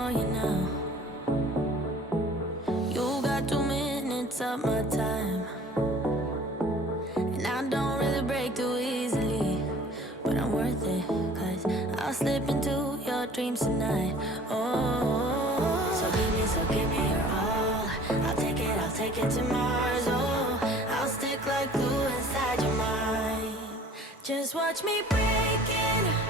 on you now. You got 2 minutes of my time, and I don't really break too easily, but I'm worth it, 'cause I'll slip into your dreams tonight. Oh, so give me your all. I'll take it to Mars. Oh, I'll stick like glue inside your mind. Just watch me break it.